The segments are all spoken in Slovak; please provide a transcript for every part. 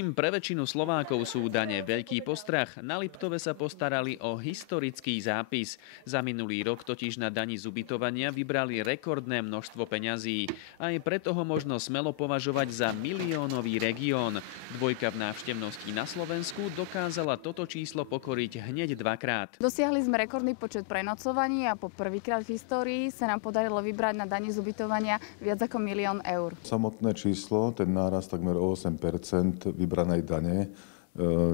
Kým pre väčšinu Slovákov sú dane veľký postrach, na Liptove sa postarali o historický zápis. Za minulý rok totiž na dani z ubytovania vybrali rekordné množstvo peňazí. Aj preto ho možno smelo považovať za miliónový región. Dvojka v návštevnosti na Slovensku dokázala toto číslo pokoriť hneď dvakrát. Dosiahli sme rekordný počet prenocovaní a po prvýkrát v histórii sa nám podarilo vybrať na dani z ubytovania viac ako 1 000 000 eur. Samotné číslo, ten nárast takmer o 8% vybranej dane,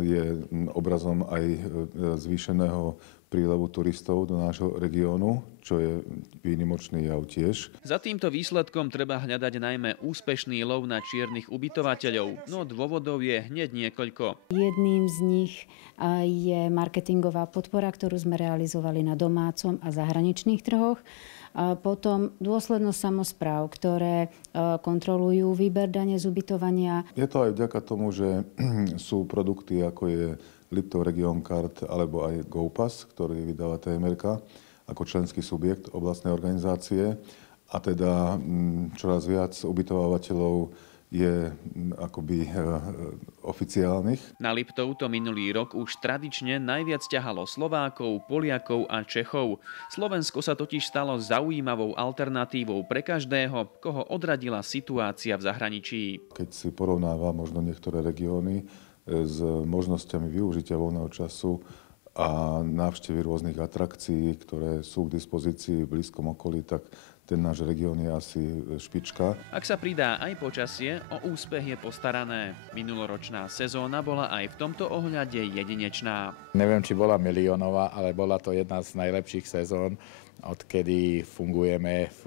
je obrazom aj zvýšeného prílevu turistov do nášho regiónu, čo je výnimočný jav tiež. Za týmto výsledkom treba hľadať najmä úspešný lov na čiernych ubytovateľov, no dôvodov je hneď niekoľko. Jedným z nich je marketingová podpora, ktorú sme realizovali na domácom a zahraničných trhoch. A potom dôslednosť samospráv, ktoré kontrolujú výber dane z ubytovania. Je to aj vďaka tomu, že sú produkty ako je Liptov Region Card alebo aj GoPass, ktorý vydáva TMR ako členský subjekt oblastnej organizácie. A teda čoraz viac ubytovateľov je akoby oficiálnych. Na Liptov to minulý rok už tradične najviac ťahalo Slovákov, Poliakov a Čechov. Slovensko sa totiž stalo zaujímavou alternatívou pre každého, koho odradila situácia v zahraničí. Keď si porovnáva možno niektoré regióny s možnosťami využitia voľného času a návštevy rôznych atrakcií, ktoré sú k dispozícii v blízkom okolí, tak ten náš región je asi špička. Ak sa pridá aj počasie, o úspech je postarané. Minuloročná sezóna bola aj v tomto ohľade jedinečná. Neviem, či bola miliónová, ale bola to jedna z najlepších sezón, odkedy fungujeme v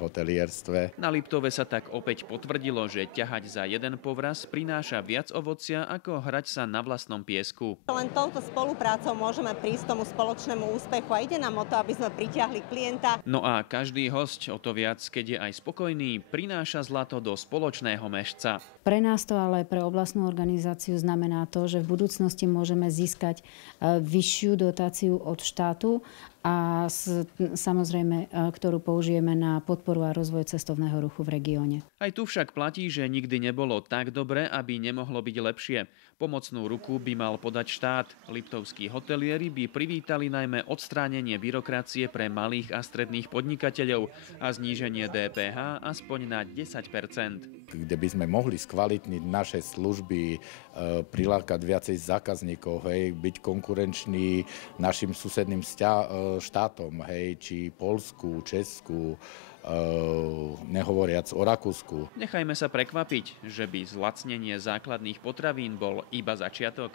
hotelierstve. Na Liptove sa tak opäť potvrdilo, že ťahať za jeden povraz prináša viac ovocia ako hrať sa na vlastnom piesku. Len touto spoluprácou môžeme prísť tomu spoločnému úspechu a ide nám o to, aby sme pritiahli klienta. No a každý hosť, o to viac, keď je aj spokojný, prináša zlato do spoločného mešca. Pre nás to ale pre oblastnú organizáciu znamená to, že v budúcnosti môžeme získať vyššiu dotáciu od štátu a samozrejme, ktorú použijeme na podporu a rozvoj cestovného ruchu v regióne. Aj tu však platí, že nikdy nebolo tak dobre, aby nemohlo byť lepšie. Pomocnú ruku by mal podať štát. Liptovskí hotelieri by privítali najmä odstránenie byrokracie pre malých a stredných podnikateľov a zníženie DPH aspoň na 10%. Kde by sme mohli skvalitniť naše služby, prilákať viacej zákazníkov, byť konkurenční našim susedným štátom, či Poľsku, Česku, nehovoriac o Rakúsku. Nechajme sa prekvapiť, že by zlacnenie základných potravín bol iba začiatok.